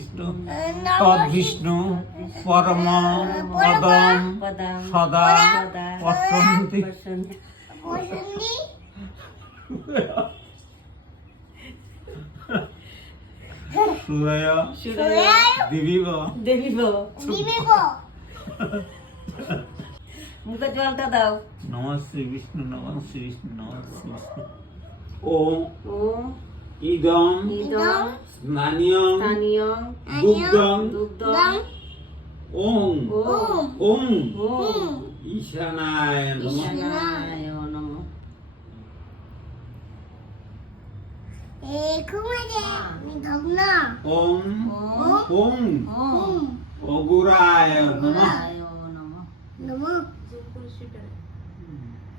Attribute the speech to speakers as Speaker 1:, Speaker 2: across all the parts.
Speaker 1: বিষ্ণু তদ বিষ্ণু পরম পদম সদা
Speaker 2: সদা
Speaker 1: পশ্যন্তি
Speaker 2: পশ্যন্তি
Speaker 3: বসন্তি।
Speaker 1: সুরয়
Speaker 2: সুরয়
Speaker 1: দিবিব।
Speaker 2: দেবিব।
Speaker 3: দিবিব।
Speaker 2: মুখে জলটা দাও।
Speaker 1: নম শ্রী বিষ্ণু নম বিষ্ণু নম বিষ্ণু। ওম
Speaker 2: ওম
Speaker 1: ইদম।
Speaker 2: ইদম।
Speaker 1: স্নানীয়
Speaker 2: স্থানীয়
Speaker 1: দুগ্ধম
Speaker 2: দুগ্ধম
Speaker 1: ওম
Speaker 2: ওম
Speaker 1: ওম
Speaker 2: ওম
Speaker 1: ঈশানায় নমঃ
Speaker 2: ঈশানায় নমঃ
Speaker 3: এ ঘুমাজে গগ্ন
Speaker 1: ওম
Speaker 2: ওম
Speaker 1: ওম
Speaker 2: ওম
Speaker 1: অগুরায় নমঃ
Speaker 2: আয় নমঃ
Speaker 3: নম
Speaker 1: দিয়ে আবার ওই মুসাই টুসাই
Speaker 2: স্থানীয়
Speaker 1: গীতম
Speaker 2: গীতম
Speaker 1: ওম
Speaker 2: ওম
Speaker 1: ওম
Speaker 2: ওম
Speaker 1: বামদেবায় নমঃ এবার আবার
Speaker 3: মধু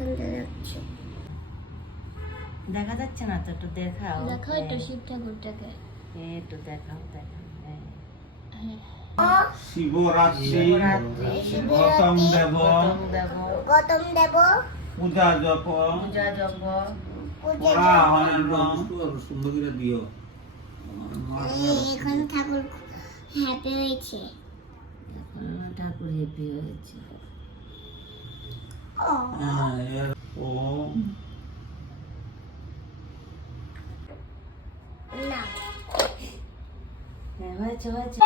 Speaker 3: ঠান্ডা লাগছে।
Speaker 2: দেখা যাচ্ছে না তো একটু দেখাও।
Speaker 3: দেখো একটু শিব ঠাকুরটাকে।
Speaker 2: হ্যাঁ, একটু দেখাও দেখাও হ্যাঁ।
Speaker 1: শিবরাত্রি
Speaker 2: শিবরাত্রি,
Speaker 1: গৌতম দেব
Speaker 2: গৌতম দেব।
Speaker 1: পূজা জপ
Speaker 2: পূজা যজ্ঞ
Speaker 3: পূজা
Speaker 1: সুন্দর করে দিও।
Speaker 3: এখন ঠাকুর হ্যাপি হয়েছে।
Speaker 2: ঠাকুর হেপি হয়েছে।
Speaker 3: ও
Speaker 1: হ্যাঁ, এর ওম
Speaker 3: না
Speaker 2: হ্যাঁ হয়েছে হয়েছে